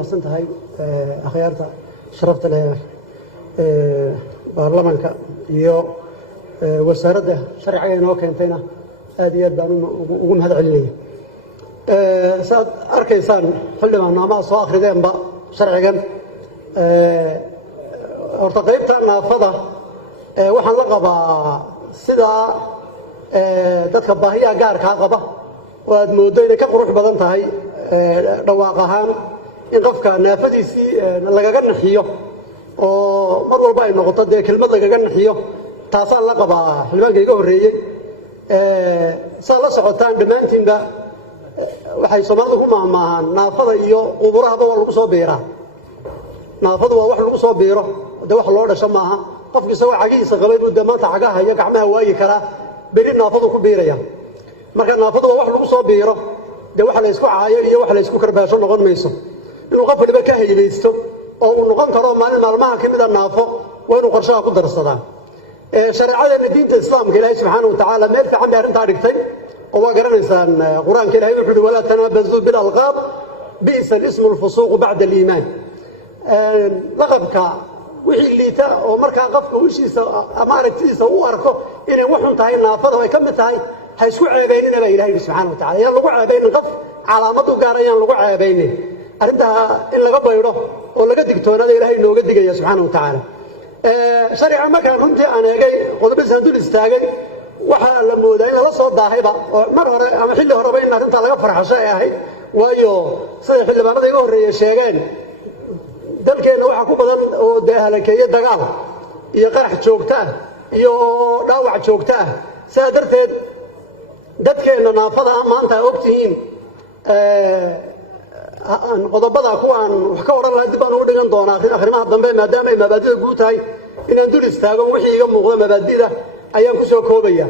هاي أخيارتا شرفت له برلمانك يو وسارده شرعيا إنه كنتينا هذه بانو وقوم هذا عليه ساد أركيسان كل ما سو آخر ذي أنبا شرعيا ارتقيت أنا فضة وحن لقبا سدا تتكبه هي جار كعقبة ومدينة كقروح بدنتها هاي رواقهان in qofka naafadiisii lagaga naxiyo oo mar walba ay noqoto kelmad lagaga naxiyo taas la qabaa xilmaanka iga horeeyay la socotaan dhamaantiinba waxay Soomaalidu ku maamaahan naafada iyo quburahaba waa lagu soo beeraa naafadu waa wax lagu soo beero wax loo dhasho maaha qofkii soo cagiisa qabay buu damaanta cagaha iyo gacmaha waayi kara bari naafadu ku beeraya marka naafadu waa wax lagu soo beero wax la isku caayo iyo wax la isku karbaasho noqon mayso inuu qof waliba ka haybaysto oo uu noqon karo maalmaha kamid ah naafo waa inuu qorshaha ku darsadaa shariicada diinta islaamka Ilaahay subhanahu wa ta'ala meel fiican bay arinta dhigtay oo waa garanaysaan quraanka Ilaahay wuxuu wala tanabazu bil alqab bi'sa al-ismu al-fusuq ba'da al-iman laqabka wixii liita oo marka qofka wishiisa ama aragtiisa uu arko inay wax xun tahay naafada ay kamid tahay ha isku ceebaynin Ilaahay subhanahu wa ta'ala yaa lagu ceebaynin qof calaamad u gaarayaan lagu ceebaynin arinta in laga bayro oo laga digtoonaado Ilaahay nooga digaya subhanahu wa ta'ala shariica marka runtii aan eegay qodobadiisa dul istaagay waxa la moodaa in la soo daahayba oo mar hore ama xilli horeba in arinta laga farxasho ay ahayd waayo sida xildhibaanada iga horeeyay sheegeen dalkeena waxa ku badan oo halkeeyay dagaal iyo qarax joogta iyo dhaawac joogta sida darteed dadkeena naafada maanta ogtihiin qodobada kuwan wax ka oran lahayd baan ugu dhigan doonaa akhrimaha dambe maadaama ay mabaadi'da guud tahay inaan dul istaago wixii iga muuqda mabaadi'da ayaan ku soo koobaya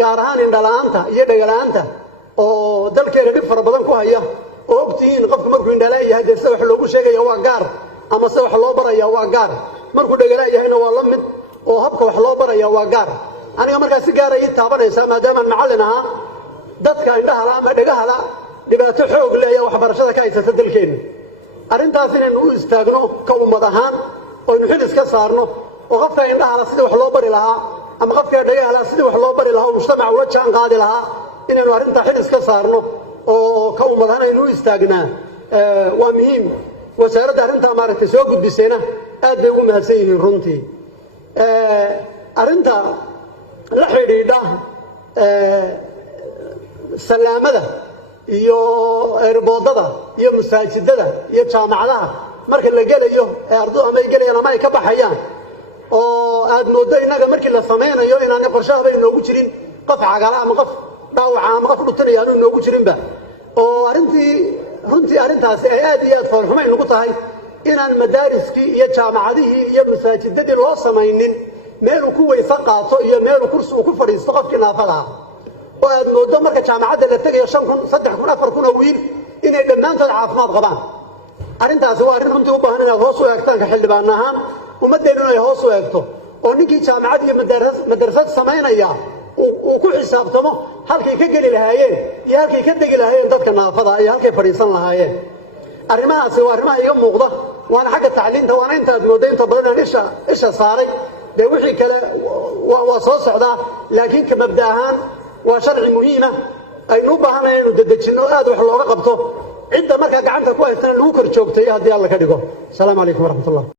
gaar ahaan indhalaanta iyo dhagalaanta oo dalkeena dib fara badan ku haya oo ogtihiin qofku markuu indhala yahay sida wax loogu sheegayo waa gaar ama sida wax loo barayo waa gaar markuu dhagala yahayna waa la mid oo habka wax loo barayo waa gaar aniga markaas si gaar ah taabanaysa maadaama macallin ahaa dadka indhaha ama dhagaha dhibaato xoog leh wax barashada ka haysata dalkeena arintaas inaynu u istaagno ka ummad ahaan oo inuu xil iska saarno oo qofka indhaha sida wax loo bari lahaa ama qofka dhagaha sida wax loo bari lahaa mujtamaca ula jaan qaadi lahaa inaynu arinta xil iska saarno oo ka ummad ahaan inuu istaagnaa waa muhiim wasaaradda arinta maaragtay soo gudbisayna aad bay ugu mahadsan yihiin runtii arinta la xidhiidha salaamada iyo airboodada iyo masaajidada iyo jaamacadaha marka la gelayo ardu ama ay galayaan ama ay ka baxayaan oo aad moodo inaga markii la sameeyo inaan qorshaha inoogu jirin qof cagala ama qof dhaawaca ama qof dhutanaya aanu inoogu jirinba oo runtii arintaasi ay aad iyo aad farxumayn ugu tahay inaan madaariskii iyo jaamacadihii iyo masaajidadii loo sameeynin meel uu ku weysa qaato iyo meel uu kursi ku fadhiisto qofkii naafada oo aad moodo marka jaamacadda la tagayo 5,000 3,000 4,000 wiil inay dhammaantood caafimaad qabaan arintaasi waa arin runtii u baahan inaad hoos u eegtaan ka xildhibaan ahaan ummadeenu ay hoos u eegto oo ninkii jaamacad iyo madrasad sameynaya uu ku xisaabtamo halkay ka geli lahaayeen iyo halkay ka degi lahaayeen dadka naafada iyo halkay fadhiisan lahaayeen arrimahaasi waa arrimaha iga muuqda waana xagga tacliinta waana intaad moodo inta badan isha saaray wixii kale waa soo socdaa laakiin ka mabda ahaan waa sharci muhiima aynu u baahanahay inuu dadajino aad wax looga qabto cidda marka gacanta ku haysana lagu kor joogtay haddii alla ka dhigo. Assalaamu alaykum wa rahmatullah.